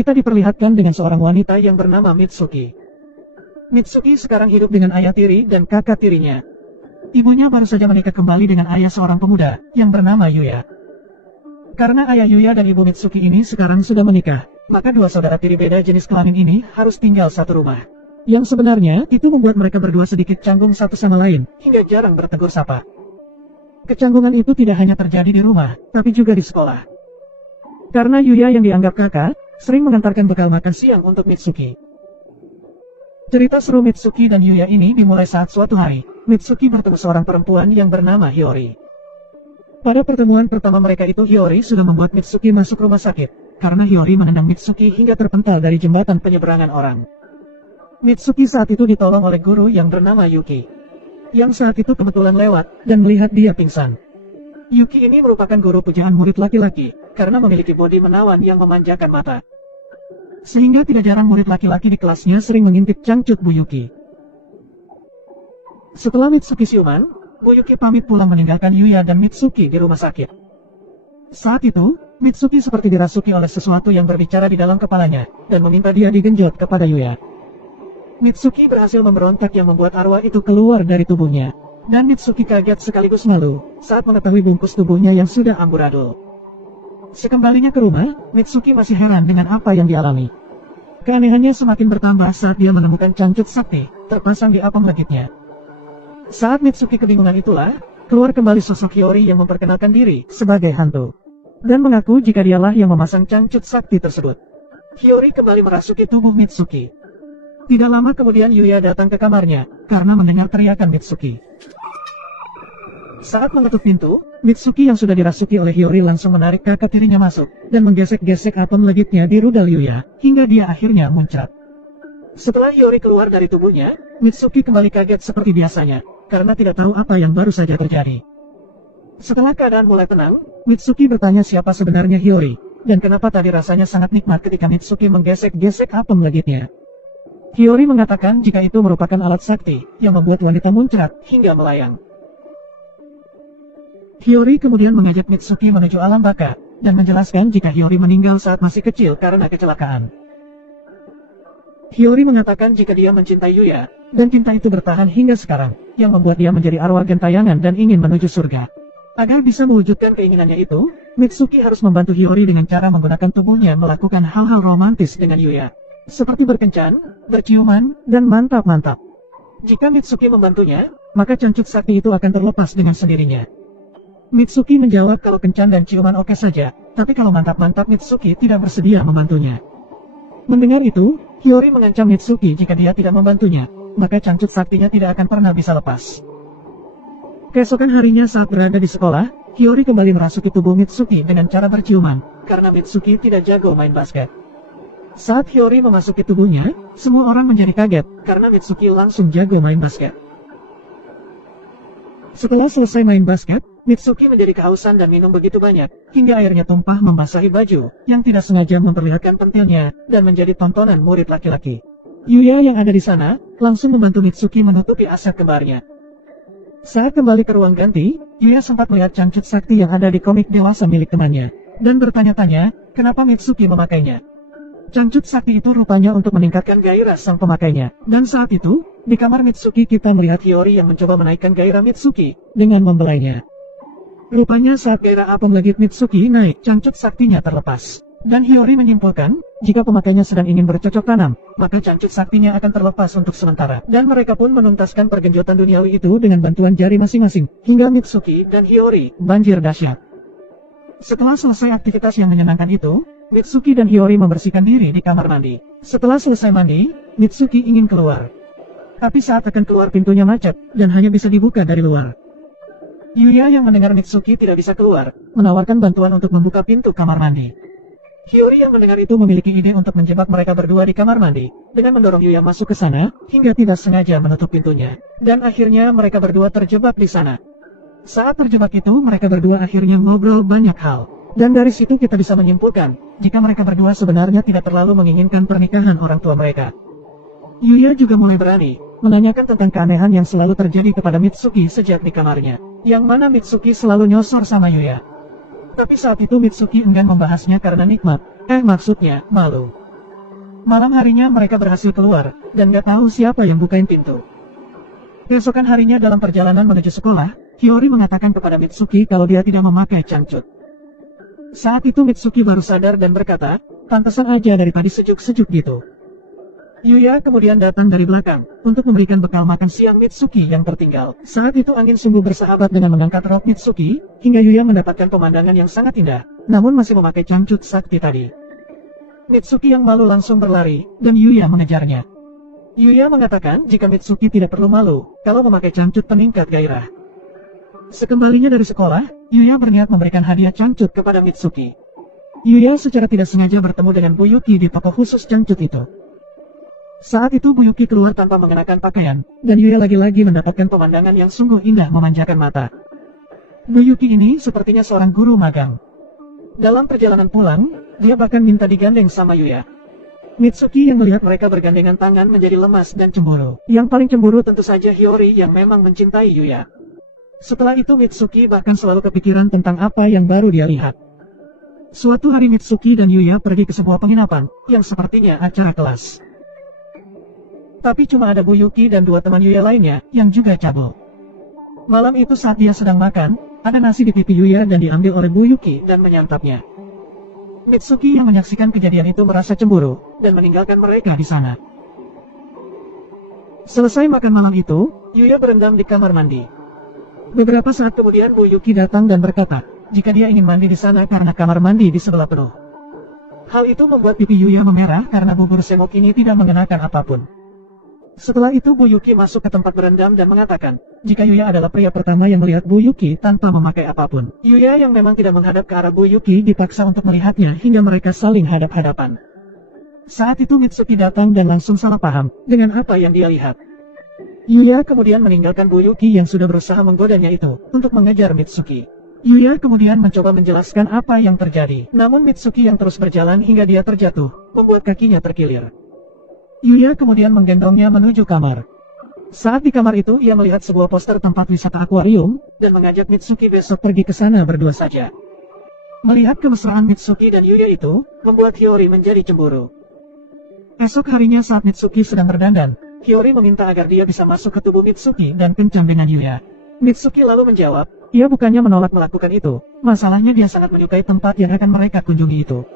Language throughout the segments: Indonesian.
kita diperlihatkan dengan seorang wanita yang bernama Mitsuki. Mitsuki sekarang hidup dengan ayah tiri dan kakak tirinya. Ibunya baru saja menikah kembali dengan ayah seorang pemuda yang bernama Yuya. Karena ayah Yuya dan ibu Mitsuki ini sekarang sudah menikah, maka dua saudara tiri beda jenis kelamin ini harus tinggal satu rumah. Yang sebenarnya itu membuat mereka berdua sedikit canggung satu sama lain, hingga jarang bertegur sapa. Kecanggungan itu tidak hanya terjadi di rumah, tapi juga di sekolah. Karena Yuya yang dianggap kakak, sering mengantarkan bekal makan siang untuk Mitsuki. Cerita seru Mitsuki dan Yuya ini dimulai saat suatu hari, Mitsuki bertemu seorang perempuan yang bernama Hiyori. Pada pertemuan pertama mereka itu Hiyori sudah membuat Mitsuki masuk rumah sakit, karena Hiyori menendang Mitsuki hingga terpental dari jembatan penyeberangan orang. Mitsuki saat itu ditolong oleh guru yang bernama Yuki, yang saat itu kebetulan lewat dan melihat dia pingsan. Yuki ini merupakan guru pujaan murid laki-laki, karena memiliki bodi menawan yang memanjakan mata. Sehingga tidak jarang murid laki-laki di kelasnya sering mengintip cangcut Bu Yuki. Setelah Mitsuki siuman, Bu Yuki pamit pulang meninggalkan Yuya dan Mitsuki di rumah sakit. Saat itu, Mitsuki seperti dirasuki oleh sesuatu yang berbicara di dalam kepalanya, dan meminta dia digenjot kepada Yuya. Mitsuki berhasil memberontak yang membuat arwah itu keluar dari tubuhnya. Dan Mitsuki kaget sekaligus malu, saat mengetahui bungkus tubuhnya yang sudah amburadul. Sekembalinya ke rumah, Mitsuki masih heran dengan apa yang dialami. Keanehannya semakin bertambah saat dia menemukan cangcut sakti, terpasang di apem legitnya. Saat Mitsuki kebingungan itulah, keluar kembali sosok Hiyori yang memperkenalkan diri sebagai hantu. Dan mengaku jika dialah yang memasang cangcut sakti tersebut. Hiyori kembali merasuki tubuh Mitsuki. Tidak lama kemudian Yuya datang ke kamarnya, karena mendengar teriakan Mitsuki. Saat mengetuk pintu, Mitsuki yang sudah dirasuki oleh Hiyori langsung menarik kakak tirinya masuk, dan menggesek-gesek apem legitnya di rudal Yuya, hingga dia akhirnya muncrat. Setelah Hiyori keluar dari tubuhnya, Mitsuki kembali kaget seperti biasanya, karena tidak tahu apa yang baru saja terjadi. Setelah keadaan mulai tenang, Mitsuki bertanya siapa sebenarnya Hiyori, dan kenapa tadi rasanya sangat nikmat ketika Mitsuki menggesek-gesek apem legitnya. Hiyori mengatakan jika itu merupakan alat sakti, yang membuat wanita muncrat, hingga melayang. Hiyori kemudian mengajak Mitsuki menuju alam baka, dan menjelaskan jika Hiyori meninggal saat masih kecil karena kecelakaan. Hiyori mengatakan jika dia mencintai Yuya, dan cinta itu bertahan hingga sekarang, yang membuat dia menjadi arwah gentayangan dan ingin menuju surga. Agar bisa mewujudkan keinginannya itu, Mitsuki harus membantu Hiyori dengan cara menggunakan tubuhnya melakukan hal-hal romantis dengan Yuya. Seperti berkencan, berciuman, dan mantap-mantap. Jika Mitsuki membantunya, maka cangcut sakti itu akan terlepas dengan sendirinya. Mitsuki menjawab kalau kencan dan ciuman oke saja, tapi kalau mantap-mantap Mitsuki tidak bersedia membantunya. Mendengar itu, Hiyori mengancam Mitsuki jika dia tidak membantunya, maka cangcut saktinya tidak akan pernah bisa lepas. Keesokan harinya saat berada di sekolah, Hiyori kembali merasuki tubuh Mitsuki dengan cara berciuman, karena Mitsuki tidak jago main basket. Saat Hiyori memasuki tubuhnya, semua orang menjadi kaget, karena Mitsuki langsung jago main basket. Setelah selesai main basket, Mitsuki menjadi kehausan dan minum begitu banyak, hingga airnya tumpah membasahi baju, yang tidak sengaja memperlihatkan pentilnya, dan menjadi tontonan murid laki-laki. Yuya yang ada di sana, langsung membantu Mitsuki menutupi asap kembarnya. Saat kembali ke ruang ganti, Yuya sempat melihat cangcut sakti yang ada di komik dewasa milik temannya, dan bertanya-tanya, kenapa Mitsuki memakainya. Cangcut sakti itu rupanya untuk meningkatkan gairah sang pemakainya, dan saat itu, di kamar Mitsuki kita melihat Hiyori yang mencoba menaikkan gairah Mitsuki, dengan membelainya. Rupanya saat gairah apem legit Mitsuki naik, cangcut saktinya terlepas. Dan Hiyori menyimpulkan, jika pemakainya sedang ingin bercocok tanam, maka cangcut saktinya akan terlepas untuk sementara. Dan mereka pun menuntaskan pergenjotan duniawi itu dengan bantuan jari masing-masing, hingga Mitsuki dan Hiyori banjir dahsyat. Setelah selesai aktivitas yang menyenangkan itu, Mitsuki dan Hiyori membersihkan diri di kamar mandi. Setelah selesai mandi, Mitsuki ingin keluar. Tapi saat akan keluar pintunya macet, dan hanya bisa dibuka dari luar. Yuya yang mendengar Mitsuki tidak bisa keluar, menawarkan bantuan untuk membuka pintu kamar mandi. Hiyori yang mendengar itu memiliki ide untuk menjebak mereka berdua di kamar mandi, dengan mendorong Yuya masuk ke sana, hingga tidak sengaja menutup pintunya. Dan akhirnya mereka berdua terjebak di sana. Saat terjebak itu mereka berdua akhirnya ngobrol banyak hal. Dan dari situ kita bisa menyimpulkan, jika mereka berdua sebenarnya tidak terlalu menginginkan pernikahan orang tua mereka. Yuya juga mulai berani menanyakan tentang keanehan yang selalu terjadi kepada Mitsuki sejak di kamarnya, yang mana Mitsuki selalu nyosor sama Yuya. Tapi saat itu Mitsuki enggan membahasnya karena nikmat, maksudnya, malu. Malam harinya mereka berhasil keluar, dan gak tahu siapa yang bukain pintu. Keesokan harinya dalam perjalanan menuju sekolah, Hiyori mengatakan kepada Mitsuki kalau dia tidak memakai cangcut. Saat itu Mitsuki baru sadar dan berkata, pantesan aja dari tadi sejuk-sejuk gitu. Yuya kemudian datang dari belakang, untuk memberikan bekal makan siang Mitsuki yang tertinggal. Saat itu angin sungguh bersahabat dengan mengangkat rok Mitsuki, hingga Yuya mendapatkan pemandangan yang sangat indah, namun masih memakai cangcut sakti tadi. Mitsuki yang malu langsung berlari, dan Yuya mengejarnya. Yuya mengatakan jika Mitsuki tidak perlu malu, kalau memakai cangcut peningkat gairah. Sekembalinya dari sekolah, Yuya berniat memberikan hadiah cangcut kepada Mitsuki. Yuya secara tidak sengaja bertemu dengan Bu Yuki di toko khusus cangcut itu. Saat itu Bu Yuki keluar tanpa mengenakan pakaian, dan Yuya lagi-lagi mendapatkan pemandangan yang sungguh indah memanjakan mata. Bu Yuki ini sepertinya seorang guru magang. Dalam perjalanan pulang, dia bahkan minta digandeng sama Yuya. Mitsuki yang melihat mereka bergandengan tangan menjadi lemas dan cemburu. Yang paling cemburu tentu saja Hiyori yang memang mencintai Yuya. Setelah itu Mitsuki bahkan selalu kepikiran tentang apa yang baru dia lihat. Suatu hari Mitsuki dan Yuya pergi ke sebuah penginapan, yang sepertinya acara kelas. Tapi cuma ada Bu Yuki dan dua teman Yuya lainnya, yang juga cabul. Malam itu saat dia sedang makan, ada nasi di pipi Yuya dan diambil oleh Bu Yuki dan menyantapnya. Mitsuki yang menyaksikan kejadian itu merasa cemburu, dan meninggalkan mereka di sana. Selesai makan malam itu, Yuya berendam di kamar mandi. Beberapa saat kemudian Bu Yuki datang dan berkata, jika dia ingin mandi di sana karena kamar mandi di sebelah penuh. Hal itu membuat pipi Yuya memerah karena bubur semok ini tidak mengenakan apapun. Setelah itu Bu Yuki masuk ke tempat berendam dan mengatakan, jika Yuya adalah pria pertama yang melihat Bu Yuki tanpa memakai apapun. Yuya yang memang tidak menghadap ke arah Bu Yuki dipaksa untuk melihatnya hingga mereka saling hadap-hadapan. Saat itu Mitsuki datang dan langsung salah paham dengan apa yang dia lihat. Yuya kemudian meninggalkan Bu Yuki yang sudah berusaha menggodanya itu untuk mengejar Mitsuki. Yuya kemudian mencoba menjelaskan apa yang terjadi. Namun Mitsuki yang terus berjalan hingga dia terjatuh, membuat kakinya terkilir. Yuya kemudian menggendongnya menuju kamar. Saat di kamar itu ia melihat sebuah poster tempat wisata akuarium, dan mengajak Mitsuki besok pergi ke sana berdua saja. Melihat kemesraan Mitsuki dan Yuya itu, membuat Hiyori menjadi cemburu. Esok harinya saat Mitsuki sedang berdandan, Hiyori meminta agar dia bisa masuk ke tubuh Mitsuki dan kencan dengan Yuya. Mitsuki lalu menjawab, ia bukannya menolak melakukan itu, masalahnya dia sangat menyukai tempat yang akan mereka kunjungi itu.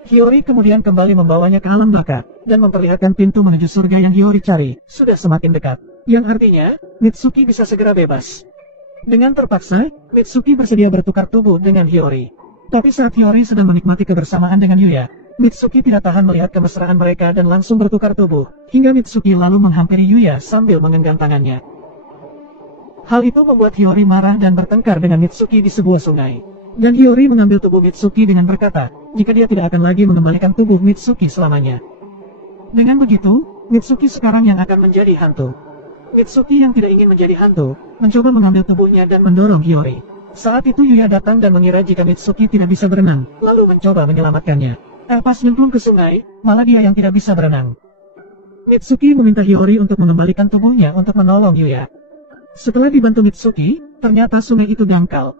Hiyori kemudian kembali membawanya ke alam baka, dan memperlihatkan pintu menuju surga yang Hiyori cari, sudah semakin dekat. Yang artinya, Mitsuki bisa segera bebas. Dengan terpaksa, Mitsuki bersedia bertukar tubuh dengan Hiyori. Tapi saat Hiyori sedang menikmati kebersamaan dengan Yuya, Mitsuki tidak tahan melihat kemesraan mereka dan langsung bertukar tubuh, hingga Mitsuki lalu menghampiri Yuya sambil menggenggam tangannya. Hal itu membuat Hiyori marah dan bertengkar dengan Mitsuki di sebuah sungai. Dan Hiyori mengambil tubuh Mitsuki dengan berkata, jika dia tidak akan lagi mengembalikan tubuh Mitsuki selamanya. Dengan begitu, Mitsuki sekarang yang akan menjadi hantu. Mitsuki yang tidak ingin menjadi hantu, mencoba mengambil tubuhnya dan mendorong Hiyori. Saat itu Yuya datang dan mengira jika Mitsuki tidak bisa berenang, lalu mencoba menyelamatkannya. Pas nyemplung ke sungai, malah dia yang tidak bisa berenang. Mitsuki meminta Hiyori untuk mengembalikan tubuhnya untuk menolong Yuya. Setelah dibantu Mitsuki, ternyata sungai itu dangkal.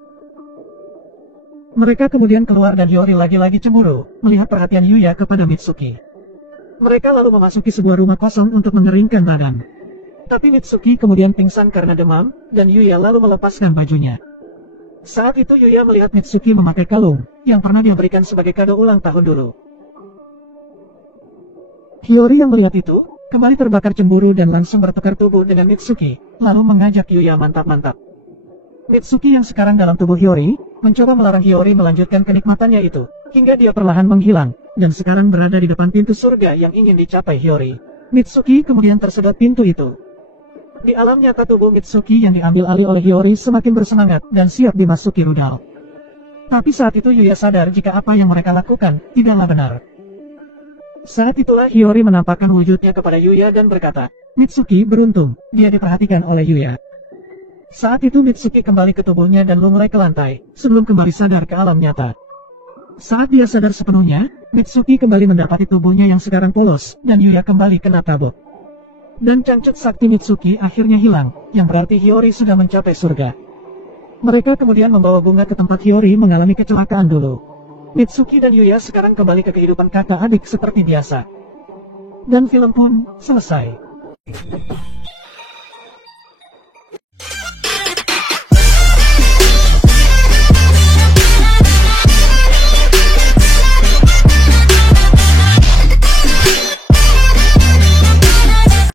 Mereka kemudian keluar dan Hiyori lagi-lagi cemburu, melihat perhatian Yuya kepada Mitsuki. Mereka lalu memasuki sebuah rumah kosong untuk mengeringkan badan. Tapi Mitsuki kemudian pingsan karena demam, dan Yuya lalu melepaskan bajunya. Saat itu Yuya melihat Mitsuki memakai kalung, yang pernah dia berikan sebagai kado ulang tahun dulu. Hiyori yang melihat itu, kembali terbakar cemburu dan langsung bertukar tubuh dengan Mitsuki, lalu mengajak Yuya mantap-mantap. Mitsuki yang sekarang dalam tubuh Hiyori, mencoba melarang Hiyori melanjutkan kenikmatannya itu, hingga dia perlahan menghilang, dan sekarang berada di depan pintu surga yang ingin dicapai Hiyori. Mitsuki kemudian tersedot pintu itu. Di alam nyata tubuh Mitsuki yang diambil alih oleh Hiyori semakin bersemangat dan siap dimasuki rudal. Tapi saat itu Yuya sadar jika apa yang mereka lakukan tidaklah benar. Saat itulah Hiyori menampakkan wujudnya kepada Yuya dan berkata, Mitsuki beruntung, dia diperhatikan oleh Yuya. Saat itu Mitsuki kembali ke tubuhnya dan lunglai ke lantai, sebelum kembali sadar ke alam nyata. Saat dia sadar sepenuhnya, Mitsuki kembali mendapati tubuhnya yang sekarang polos, dan Yuya kembali kena tabok. Dan cangcut sakti Mitsuki akhirnya hilang, yang berarti Hiyori sudah mencapai surga. Mereka kemudian membawa bunga ke tempat Hiyori mengalami kecelakaan dulu. Mitsuki dan Yuya sekarang kembali ke kehidupan kakak adik seperti biasa. dan film pun selesai.